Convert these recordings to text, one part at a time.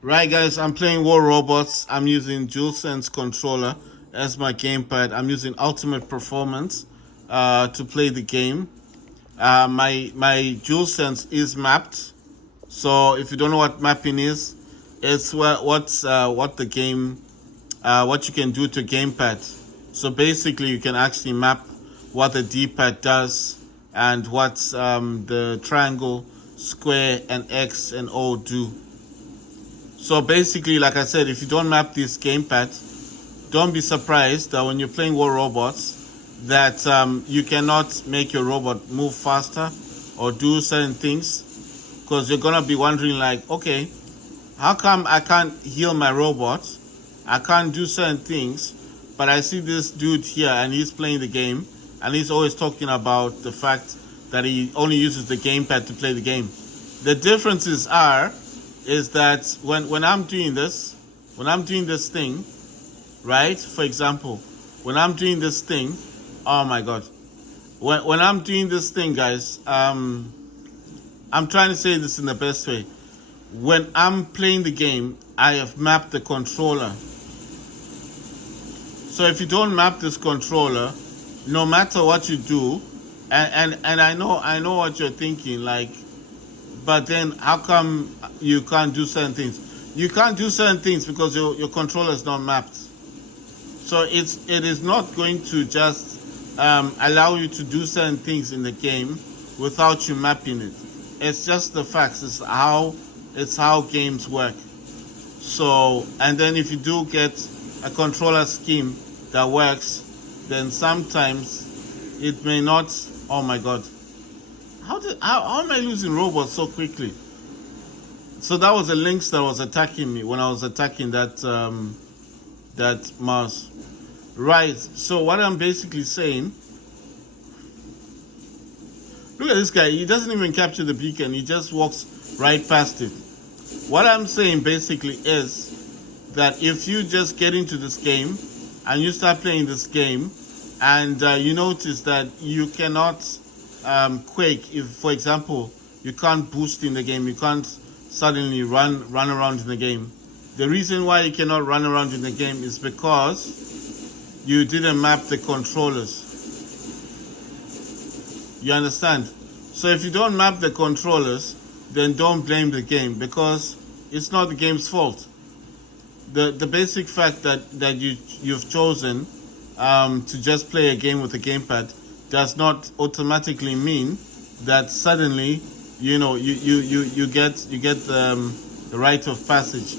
Right, guys, I'm playing War Robots. I'm using DualSense controller as my gamepad. I'm using Ultimate Performance to play the game. My DualSense is mapped. So if you don't know what mapping is, it's what the game, what you can do to gamepad. So basically, you can actually map what the D-pad does and what the triangle, square, and X and O do. So basically, like I said, if you don't map this gamepad, don't be surprised that when you're playing War Robots, that you cannot make your robot move faster or do certain things because you're gonna be wondering like, okay, how come I can't heal my robot? I can't do certain things, but I see this dude here and he's playing the game and he's always talking about the fact that he only uses the gamepad to play the game. The differences is that when I'm doing this, when I'm doing this thing, right? For example, when I'm doing this thing, oh my god, when I'm doing this thing, guys, I'm trying to say this in the best way. When I'm playing the game, I have mapped the controller. So if you don't map this controller, no matter what you do, and I know what you're thinking, like, but then how come you can't do certain things? You can't do certain things because your controller is not mapped. So it is not going to just allow you to do certain things in the game without you mapping it. It's just the facts. It's how games work. So and then if you do get a controller scheme that works, then sometimes it may not. Oh my god, how am I losing robots so quickly? So that was a lynx that was attacking me when I was attacking that mouse. Right. So what I'm basically saying, look at this guy. He doesn't even capture the beacon. He just walks right past it. What I'm saying basically is that if you just get into this game and you start playing this game and you notice that you cannot quake, if for example you can't boost in the game, you can't suddenly run around in the game. The reason why you cannot run around in the game is because you didn't map the controllers. You understand? So if you don't map the controllers, then don't blame the game because it's not the game's fault. The basic fact that you've chosen to just play a game with a gamepad does not automatically mean that suddenly you get the rite of passage.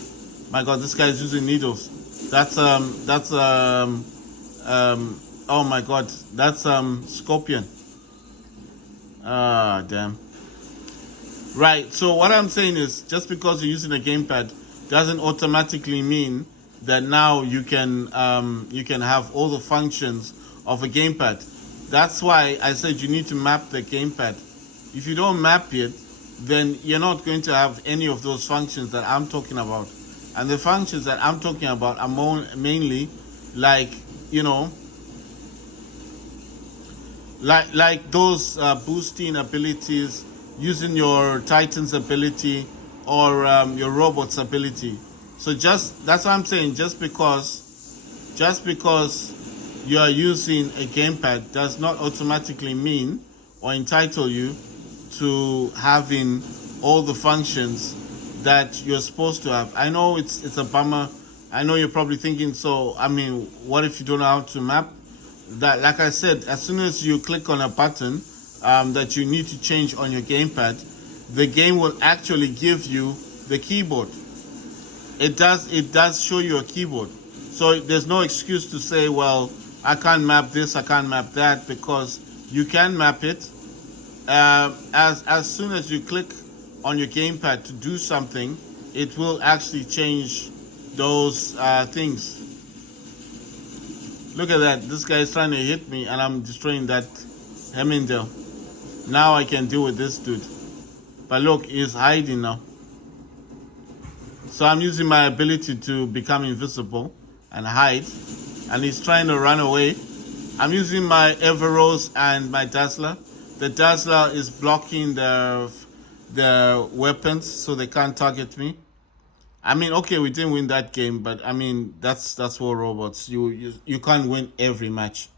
My God, this guy is using needles. That's oh my God, that's Scorpion. Ah, damn. Right. So what I'm saying is, just because you're using a gamepad doesn't automatically mean that now you can have all the functions of a gamepad. That's why I said you need to map the gamepad. If you don't map it, then you're not going to have any of those functions that I'm talking about. And the functions that I'm talking about are mainly like, you know, like those boosting abilities, using your Titan's ability or your robot's ability. So just that's what I'm saying. Just because you are using a gamepad does not automatically mean or entitle you to having all the functions that you're supposed to have. I know it's a bummer. I know you're probably thinking, so I mean, what if you don't know how to map? That, like I said, as soon as you click on a button that you need to change on your gamepad, the game will actually give you the keyboard. It does show you a keyboard. So there's no excuse to say, well, I can't map this, I can't map that, because you can map it. As soon as you click on your gamepad to do something, it will actually change those things. Look at that. This guy is trying to hit me and I'm destroying that Hemingdale. Now I can deal with this dude. But look, he's hiding now. So I'm using my ability to become invisible and hide. And he's trying to run away. I'm using my Everose and my Dazzler. The Dazzler is blocking the weapons so they can't target me. I mean, okay, we didn't win that game, but I mean, that's War Robots. You can't win every match,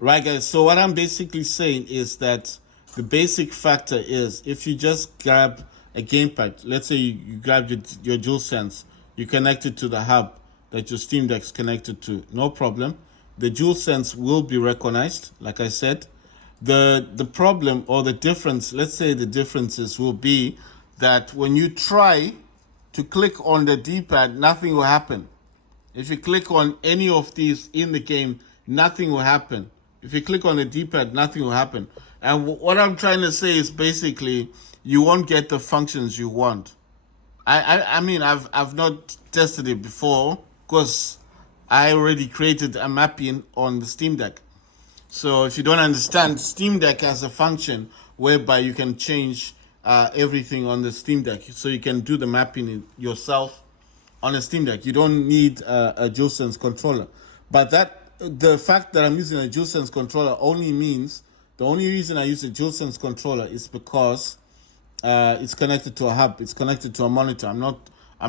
right, guys? So what I'm basically saying is that the basic factor is if you just grab a gamepad, let's say you grab your DualSense, you connect it to the hub that your Steam Deck's connected to, no problem. The DualSense will be recognized, like I said. The problem or the difference, let's say the differences will be that when you try to click on the D-pad, nothing will happen. If you click on any of these in the game, nothing will happen. If you click on the D-pad, nothing will happen. And what I'm trying to say is basically you won't get the functions you want. I mean, I've not tested it before because I already created a mapping on the Steam Deck. So if you don't understand, Steam Deck has a function whereby you can change everything on the Steam Deck. So you can do the mapping yourself on a Steam Deck. You don't need a DualSense controller. But the fact that I'm using a DualSense controller only means the only reason I use a DualSense controller is because it's connected to a hub. It's connected to a monitor. I'm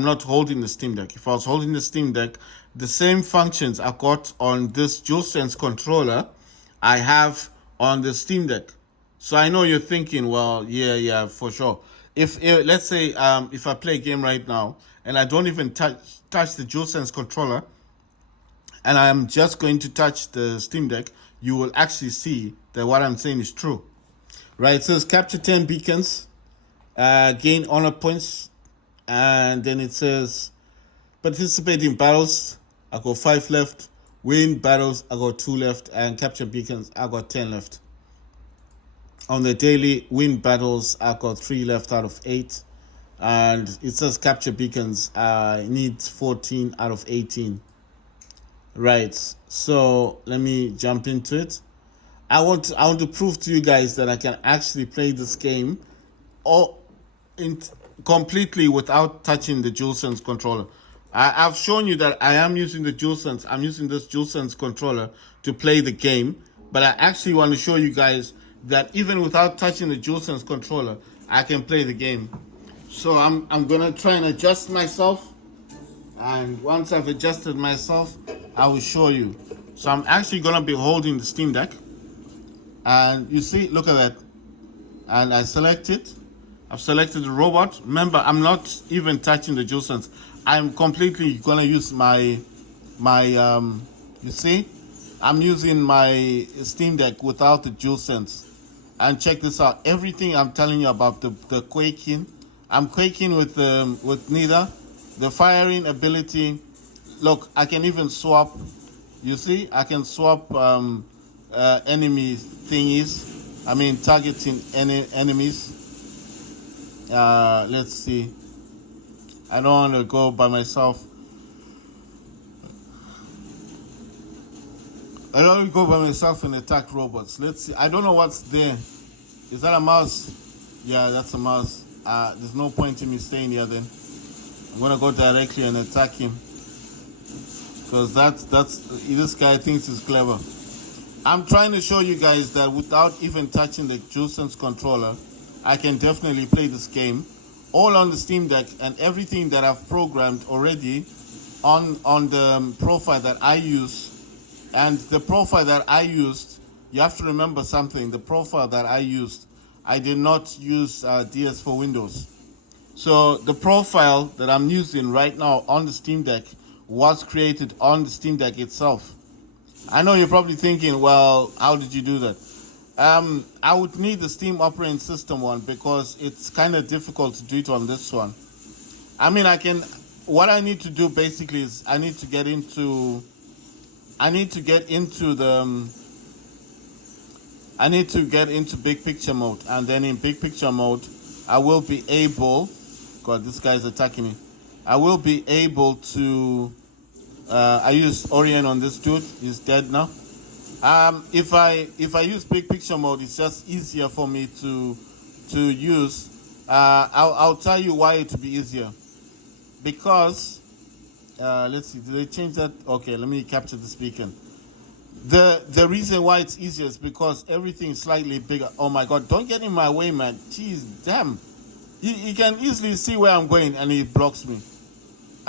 not holding the Steam Deck. If I was holding the Steam Deck, the same functions I got on this DualSense controller, I have on the Steam Deck. So I know you're thinking, well, yeah, for sure. If let's say if I play a game right now and I don't even touch the DualSense controller, and I'm just going to touch the Steam Deck, you will actually see that what I'm saying is true. Right? It says capture 10 beacons, gain honor points, and then it says participate in battles. I got 5 left. Win battles, I got 2 left. And capture beacons, I got 10 left. On the daily, win battles, I got 3 left out of 8. And it says capture beacons, I need 14 out of 18. Right, so let me jump into it. I want to prove to you guys that I can actually play this game completely without touching the DualSense controller. I've shown you that I am using the DualSense. I'm using this DualSense controller to play the game, but I actually want to show you guys that even without touching the DualSense controller, I can play the game. So I'm gonna try and adjust myself, and once I've adjusted myself, I will show you. So I'm actually gonna be holding the Steam Deck, and you see, look at that, and I select it. I've selected the robot. Remember, I'm not even touching the DualSense. I'm completely gonna use my you see, I'm using my Steam Deck without the DualSense. And check this out. Everything I'm telling you about the quaking, I'm quaking with neither. The firing ability. Look, I can even swap. You see, I can swap enemy thingies. I mean, targeting enemies. Let's see. I don't want to go by myself. I don't want to go by myself and attack robots. Let's see. I don't know what's there. Is that a mouse? Yeah, that's a mouse. There's no point in me staying here then. I'm gonna go directly and attack him. Because this guy thinks he's clever. I'm trying to show you guys that without even touching the DualSense controller, I can definitely play this game all on the Steam Deck, and everything that I've programmed already on the profile that I use. And the profile that I used, you have to remember something. The profile that I used, I did not use DS for Windows. So the profile that I'm using right now on the Steam Deck was created on the Steam Deck itself. I know you're probably thinking, well, how did you do that? I would need the Steam operating system one because it's kind of difficult to do it on this one. I mean, what I need to do basically is I need to get into big picture mode, and then in big picture mode, I will be able, God, this guy's attacking me. I will be able to, I used Orion on this dude, he's dead now. If I use big picture mode, it's just easier for me to use. I'll tell you why it will be easier. Because let's see, did they change that? Okay, let me capture this beacon. The reason why it's easier is because everything is slightly bigger. Oh my God, don't get in my way, man. Jeez, damn. He can easily see where I'm going and he blocks me.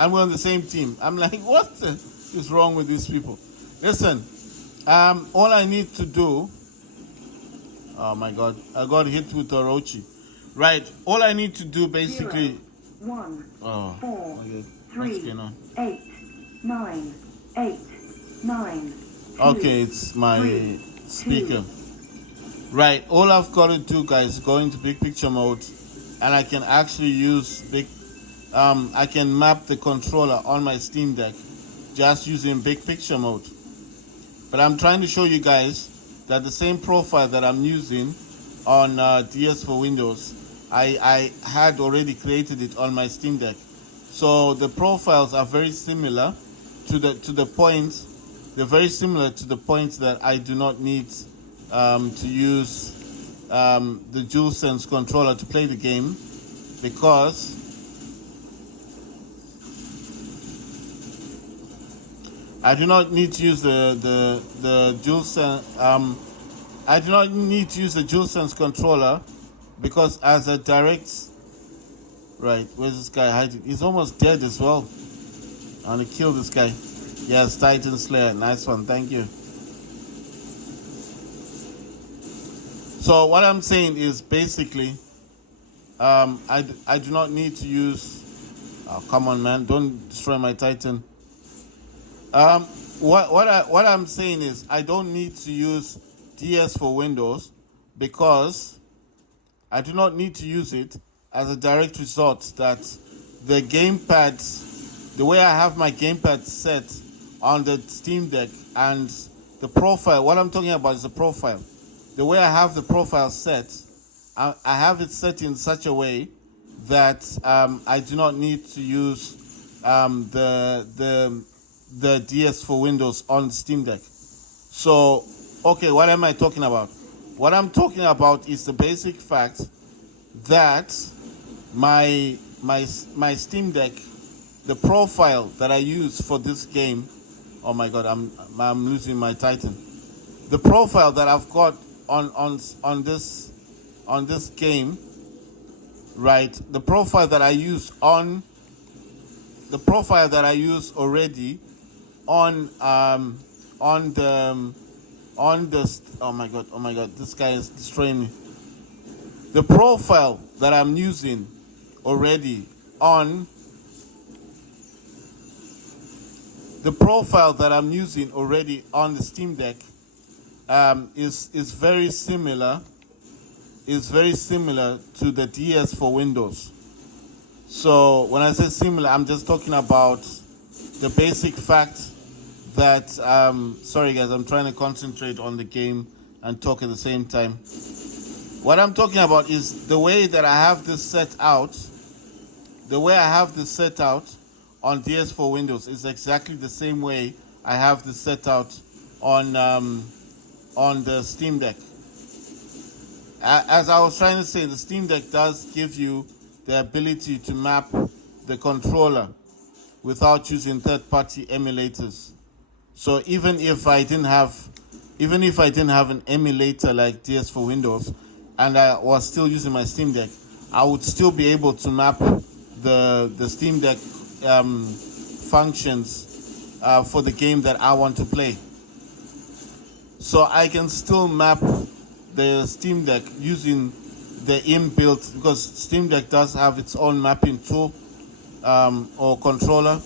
and we're on the same team. I'm like, what is wrong with these people? Listen, all I need to do. Oh my God, I got hit with Orochi. Right, all I need to do basically. 0, 1, Oh, 4, my God. 3, What's going on? 8, 9, 8, 9. Okay, it's my speaker. Right, all I've got to do, guys, go into big picture mode, and I can actually use I can map the controller on my Steam Deck just using big picture mode. But I'm trying to show you guys that the same profile that I'm using on DS for Windows, I had already created it on my Steam Deck. So the profiles are very similar to the point. They're very similar to the point that I do not need to use the DualSense controller to play the game, because I do not need to use the DualSense. I do not need to use the DualSense controller, because as a direct. Right, where's this guy hiding? He's almost dead as well. I want to kill this guy. Yes, Titan Slayer. Nice one. Thank you. So what I'm saying is basically, I do not need to use. Oh, come on, man! Don't destroy my Titan. What I'm saying is I don't need to use DS for Windows, because I do not need to use it as a direct result that the gamepad, the way I have my gamepad set on the Steam Deck, and the profile, what I'm talking about is the profile. The way I have the profile set, I have it set in such a way that I do not need to use the DS for Windows on the Steam Deck. So, okay, what am I talking about? What I'm talking about is the basic fact that my Steam Deck, the profile that I use for this game, oh my God, I'm losing my Titan. The profile that I've got on this game, right? The profile that I use already on the oh my God, this guy is destroying me. The profile that I'm using already on the Steam Deck is very similar to the DS for Windows. So when I say similar, I'm just talking about the basic fact that sorry guys, I'm trying to concentrate on the game and talk at the same time. What I'm talking about is the way that I have this set out. The way I have this set out on DS for Windows is exactly the same way I have this set out on the Steam Deck. As I was trying to say, the Steam Deck does give you the ability to map the controller without using third-party emulators. So even if I didn't have an emulator like DS for Windows, and I was still using my Steam Deck, I would still be able to map the Steam Deck functions for the game that I want to play. So I can still map the Steam Deck using the inbuilt, because Steam Deck does have its own mapping tool or controller.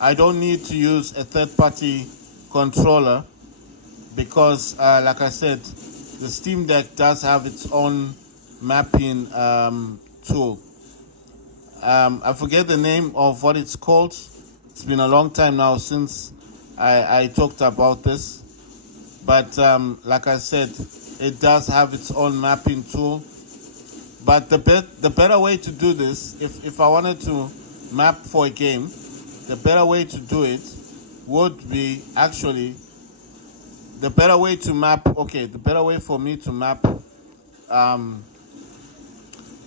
I don't need to use a third-party controller because, like I said, the Steam Deck does have its own mapping tool. I forget the name of what it's called. It's been a long time now since I talked about this. But like I said, it does have its own mapping tool. But the better way to do this, if I wanted to map for a game, the better way to do it would be actually the better way to map. Okay, the better way for me to map.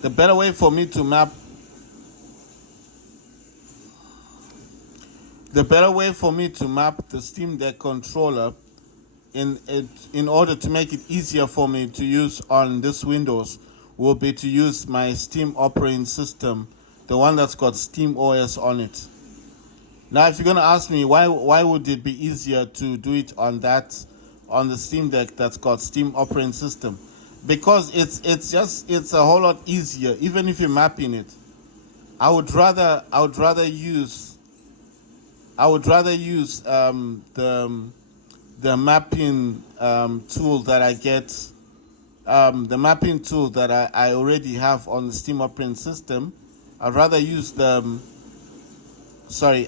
The better way for me to map. The better way for me to map the Steam Deck controller in order to make it easier for me to use on this Windows will be to use my Steam operating system, the one that's got Steam OS on it. Now, if you're gonna ask me why would it be easier to do it on the Steam Deck that's got Steam operating system? Because it's a whole lot easier. Even if you're mapping it, I would rather use the mapping tool that I get, the mapping tool that I already have on the Steam operating system. I'd rather use the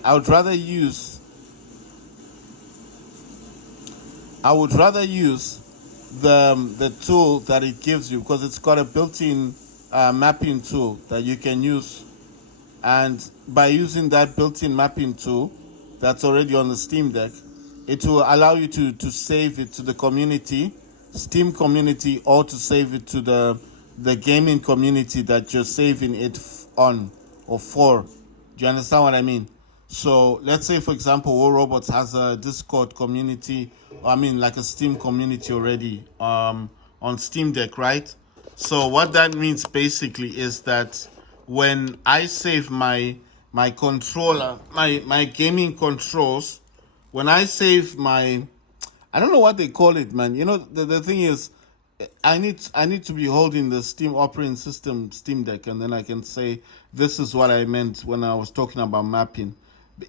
I would rather use the tool that it gives you, because it's got a built-in mapping tool that you can use, and by using that built-in mapping tool that's already on the Steam Deck, it will allow you to save it to the community, Steam community, or to save it to the gaming community that you're saving it on or for. Do you understand what I mean? So let's say, for example, War Robots has a Discord community, like a Steam community already on Steam Deck, right? So what that means basically is that when I save my controller, my gaming controls, when I save I don't know what they call it, man. You know, the thing is, I need to be holding the Steam operating system Steam Deck, and then I can say this is what I meant when I was talking about mapping.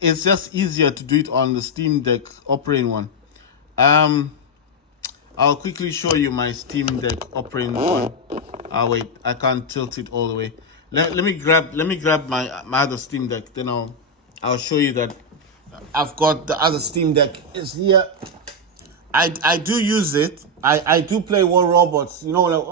It's just easier to do it on the Steam Deck operating one. I'll quickly show you my Steam Deck operating one. Wait, I can't tilt it all the way. Let me grab my other Steam Deck, then I'll show you that I've got the other Steam Deck is here. I do use it. I do play War Robots. You know,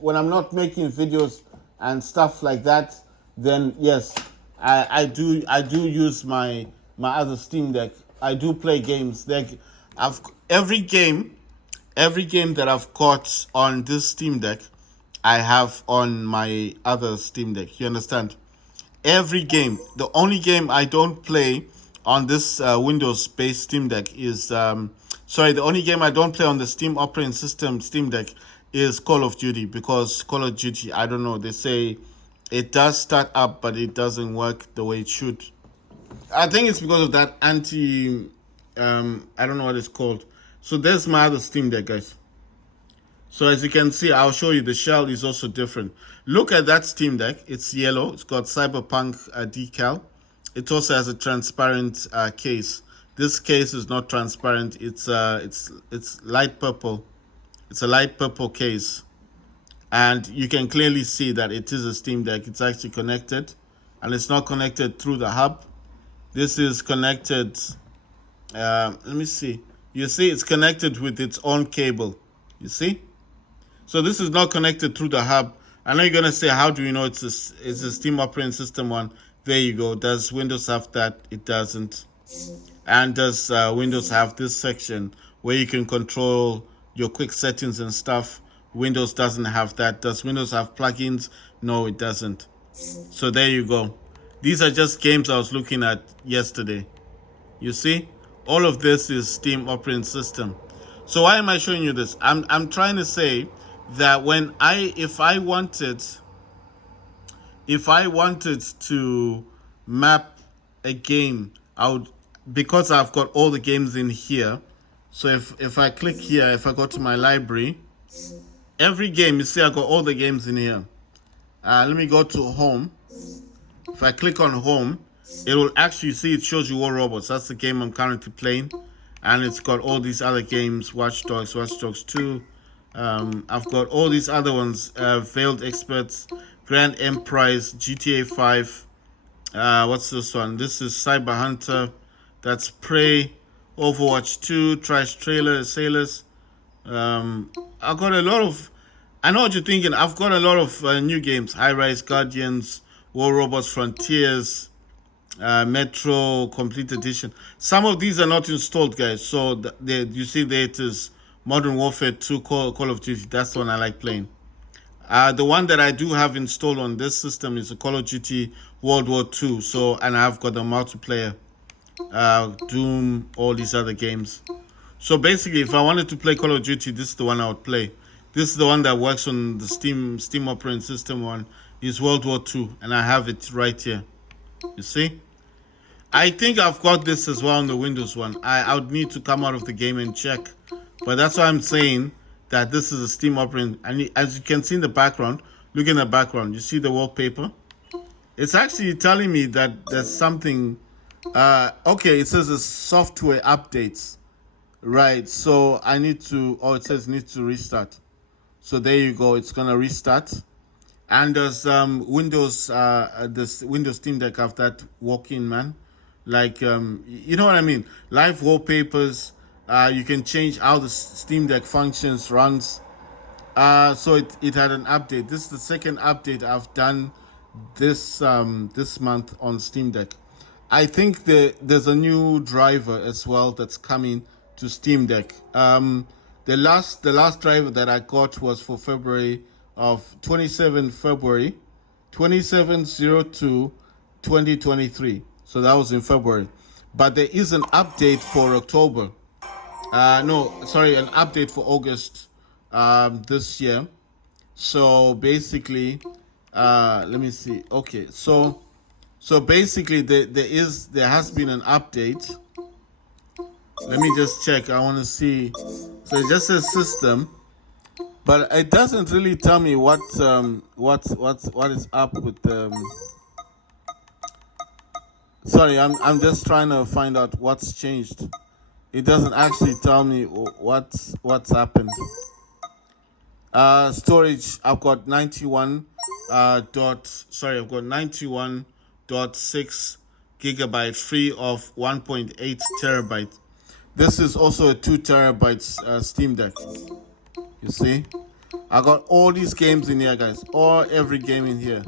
when I'm not making videos and stuff like that, then yes, I do use my other Steam Deck. I do play games. Every game that I've got on this Steam Deck, I have on my other Steam Deck. You understand? Every game. The only game I don't play on this Windows-based Steam Deck is the only game I don't play on the Steam operating system Steam Deck is Call of Duty, because Call of Duty, I don't know, they say it does start up, but it doesn't work the way it should. I think it's because of that I don't know what it's called. So there's my other Steam Deck, guys. So as you can see, I'll show you, the shell is also different. Look at that Steam Deck. It's yellow. It's got Cyberpunk decal. It also has a transparent case. This case is not transparent. It's light purple. It's a light purple case. And you can clearly see that it is a Steam Deck. It's actually connected, and it's not connected through the hub. This is connected. Let me see. You see, it's connected with its own cable. You see? So this is not connected through the hub. I know you're gonna say, how do you know it's a Steam operating system one? There you go. Does Windows have that? It doesn't. And does Windows have this section where you can control your quick settings and stuff? Windows doesn't have that. Does Windows have plugins? No, it doesn't. So there you go. These are just games I was looking at yesterday. You see? All of this is Steam operating system. So why am I showing you this? I'm trying to say that if I wanted to map a game, I would, because I've got all the games in here. So if I click here, if I go to my library, every game, you see I got all the games in here. Let me go to home. If I click on home, it will actually see, it shows you War Robots. That's the game I'm currently playing. And it's got all these other games, Watch Dogs 2. I've got all these other ones, Veiled Experts, Grand Emprise, GTA 5. What's this one? This is Cyber Hunter. That's Prey, Overwatch 2, Trash Trailer, Sailors. I've got a lot of, I know what you're thinking. I've got a lot of new games. High Rise Guardians, War Robots Frontiers, Metro Complete Edition. Some of these are not installed, guys. So you see there it is, Modern Warfare 2, Call of Duty. That's the one I like playing. The one that I do have installed on this system is a Call of Duty World War 2. So, and I've got the multiplayer, Doom, all these other games. So basically, if I wanted to play Call of Duty, this is the one I would play. This is the one that works on the Steam operating system one. Is World War 2, and I have it right here. You see? I think I've got this as well on the Windows one. I would need to come out of the game and check, but that's why I'm saying that this is a Steam operating. And as you can see in the background, look in the background. You see the wallpaper. It's actually telling me that there's something. Okay, it says a software updates. Right. So I need to. Oh, it says need to restart. So there you go. It's gonna restart. And there's Windows, this Windows Steam Deck have that walk-in, man. Like, you know what I mean? Live wallpapers. You can change how the Steam Deck functions, runs. So it had an update. This is the second update I've done this month on Steam Deck. I think there's a new driver as well that's coming to Steam Deck. The last driver that I got was for February of 27 February 2702 2023. So that was in February. But there is an update for October. No, sorry, an update for August this year. So basically, let me see. Okay, so basically there has been an update. Let me just check. I want to see. So it just says system, but it doesn't really tell me what is up with Sorry, I'm just trying to find out what's changed. It doesn't actually tell me what's happened. Storage, I've got 91 I've got 91.6 gigabyte free of 1.8 terabyte. This is also a 2 terabytes Steam Deck. You see, I got all these games in here, guys. Every game in here.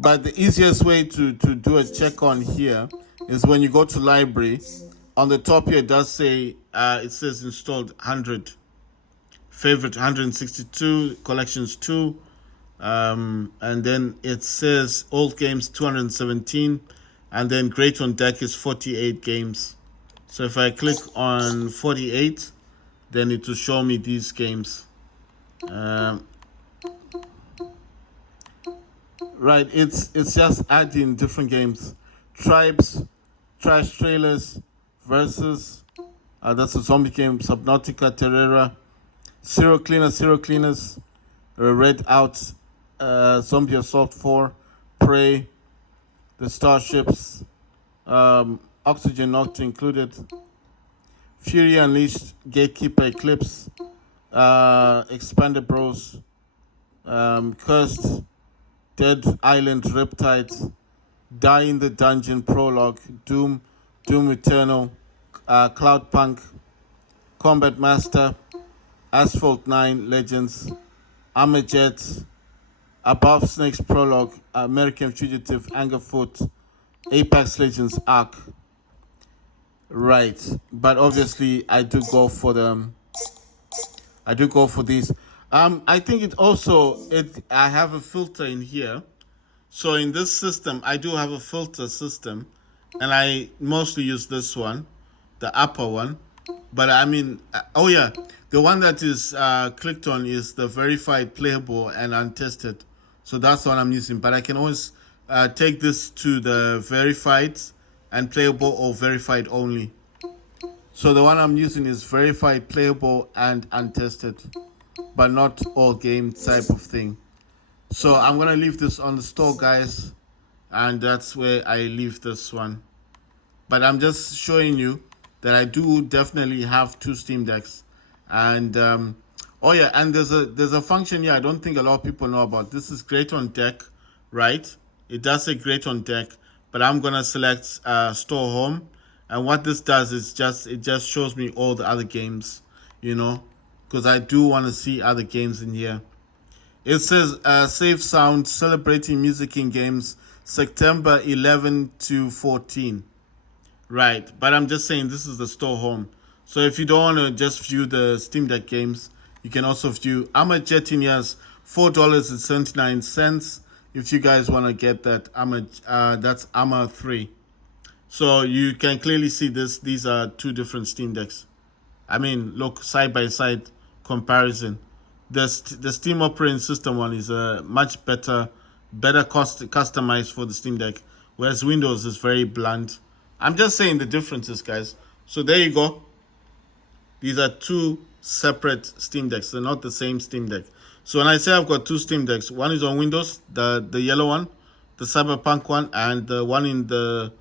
But the easiest way to do a check on here is when you go to library. On the top here, it does say it says installed 100, favorite 162, collections 2, and then it says old games 217, and then Great on Deck is 48 games. So if I click on 48, then it will show me these games. Right, it's just adding different games. Tribes, Trash Trailers, Versus, that's a zombie game. Subnautica, Terrera, Serial Cleaners, Red Out, Zombie Assault 4, Prey, the Starships, Oxygen not included, Fury Unleashed, Gatekeeper Eclipse, Expanded Bros, Cursed, Dead Island Riptide, Die in the Dungeon Prologue, Doom Eternal, Cloudpunk, Combat Master, Asphalt 9 Legends, Armajet, Above Snakes Prologue, American Fugitive, Angerfoot, Apex Legends Arc. Right, but obviously I do go for these. I think I have a filter in here. So in this system, I do have a filter system, and I mostly use this one, the upper one. But I mean, the one that is clicked on is the verified, playable, and untested. So that's what I'm using. But I can always take this to the verified and playable or verified only. So the one I'm using is verified, playable, and untested, but not all game type of thing. So I'm going to leave this on the store, guys, and that's where I leave this one. But I'm just showing you that I do definitely have 2 Steam Decks. And and there's a function here I don't think a lot of people know about. This is Great on Deck, right? It does say Great on Deck, but I'm going to select Store Home. And what this does is it just shows me all the other games, because I do want to see other games in here. It says Save Sound, celebrating music in games, September 11 to 14. Right, but I'm just saying this is the Store Home. So if you don't want to just view the Steam Deck games, you can also view Armajet in here, $4.79. If you guys want to get that, that's Arma 3. So you can clearly see these are 2 different Steam Decks. I mean, look, side by side comparison. The Steam operating system one is a much better customized for the Steam Deck, whereas Windows is very blunt. I'm just saying the differences, guys. So there you go. These are two separate Steam Decks. They're not the same Steam Deck. So when I say I've got two Steam Decks, one is on Windows, the yellow one, the Cyberpunk one, and the one in the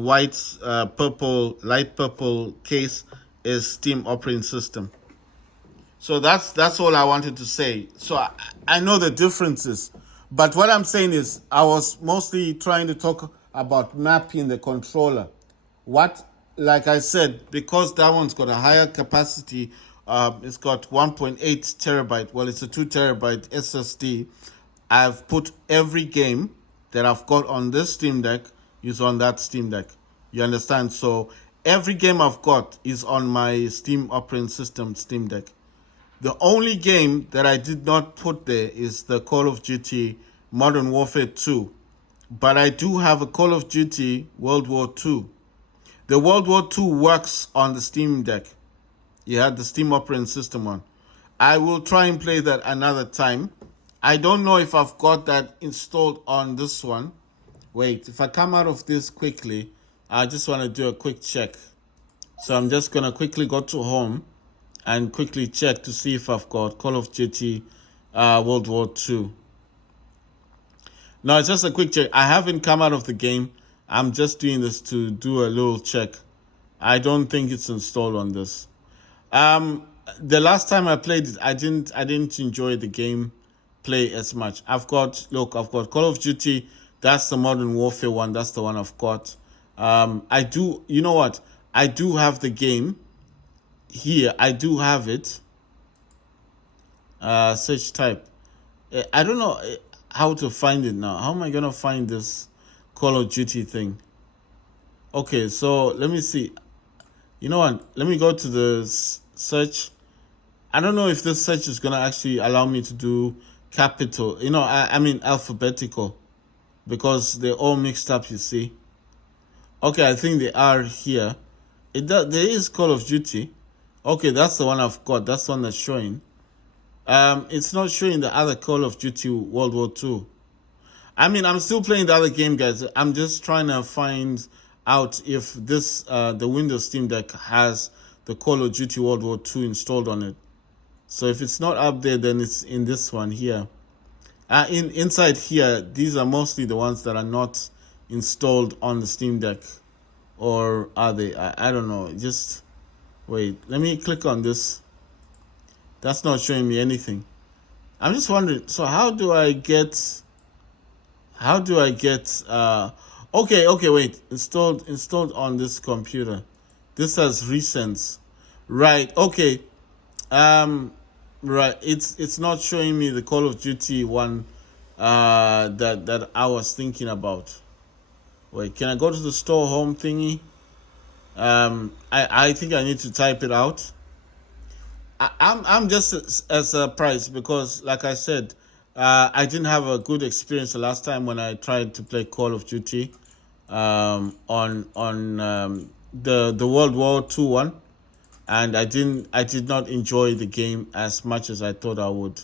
white, purple, light purple case is Steam operating system. So that's all I wanted to say. So I know the differences, but what I'm saying is I was mostly trying to talk about mapping the controller. What, like I said, because that one's got a higher capacity, it's got 1.8 terabyte. Well, it's a 2 terabyte SSD. I've put every game that I've got on this Steam Deck is on that Steam Deck. You understand? So every game I've got is on my Steam operating system Steam Deck. The only game that I did not put there is the Call of Duty Modern Warfare 2. But I do have a Call of Duty World War 2. The World War 2 works on the Steam Deck. You had the Steam operating system on. I will try and play that another time. I don't know if I've got that installed on this one. Wait, if I come out of this quickly, I just want to do a quick check. So I'm just going to quickly go to home and quickly check to see if I've got Call of Duty World War II. No, it's just a quick check. I haven't come out of the game. I'm just doing this to do a little check. I don't think it's installed on this. The last time I played it, I didn't enjoy the game play as much. I've got Call of Duty. That's the Modern Warfare one. That's the one I've got. I do, you know what? I do have the game here. I do have it. Search type. I don't know how to find it now. How am I gonna find this Call of Duty thing? Okay, so let me see. You know what? Let me go to the search. I don't know if this search is gonna actually allow me to do capital. You know, I mean alphabetical, because they're all mixed up. You see. Okay, I think they are here. There is Call of Duty. Okay, that's the one I've got. That's the one that's showing. It's not showing the other Call of Duty World War II. I mean, I'm still playing the other game, guys. I'm just trying to find out if this the Windows Steam Deck has the Call of Duty World War II installed on it. So if it's not up there, then it's in this one here. Inside here, these are mostly the ones that are not installed on the Steam Deck, or are they? I don't know. Just wait. Let me click on this. That's not showing me anything. I'm just wondering. So how do I get? Okay, wait. Installed on this computer. This has recents. Right. Okay. Right. It's not showing me the Call of Duty one that I was thinking about. Wait, can I go to the store home thingy? I think I need to type it out. I'm just as surprised because, like I said, I didn't have a good experience the last time when I tried to play Call of Duty on the World War II one, and I did not enjoy the game as much as I thought I would.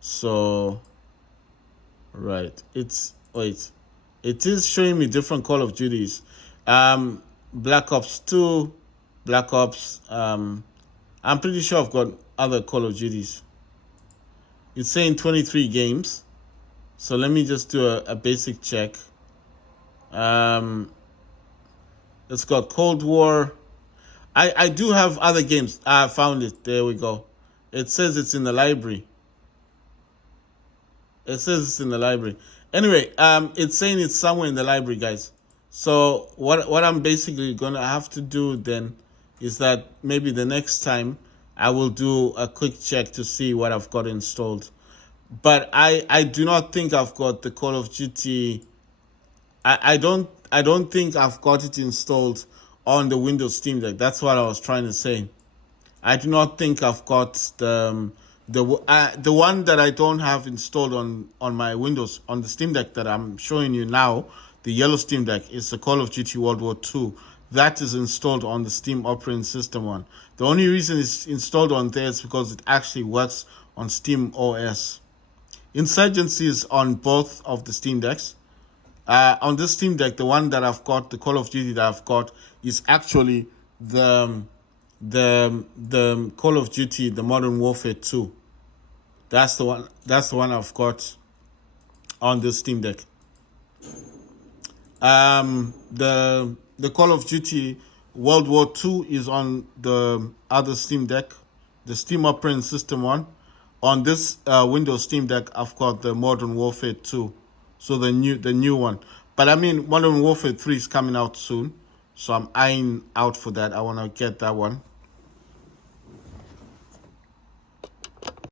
So, right, it is showing me different Call of Duties. Black Ops 2, Black Ops. I'm pretty sure I've got other Call of Duties. It's saying 23 games. So let me just do a basic check. It's got Cold War. I do have other games. I found it. There we go. It says it's in the library. Anyway, it's saying it's somewhere in the library, guys. So what I'm basically gonna have to do then is that maybe the next time I will do a quick check to see what I've got installed. But I do not think I've got the Call of Duty. I don't think I've got it installed on the Windows Steam Deck. That's what I was trying to say. I do not think I've got the one that I don't have installed on my Windows on the Steam Deck that I'm showing you now. The yellow Steam Deck is the Call of Duty World War II. That is installed on the Steam operating system one. The only reason it's installed on there is because it actually works on Steam OS. Insurgency is on both of the Steam Decks. On this Steam Deck, the one that I've got, the Call of Duty that I've got, is actually the Call of Duty, the Modern Warfare 2. That's the one. That's the one I've got on this Steam Deck. The Call of Duty World War II is on the other Steam Deck, the Steam operating system one. On this Windows Steam Deck, I've got the Modern Warfare 2, so the new one. But I mean, Modern Warfare 3 is coming out soon, so I'm eyeing out for that. I want to get that one.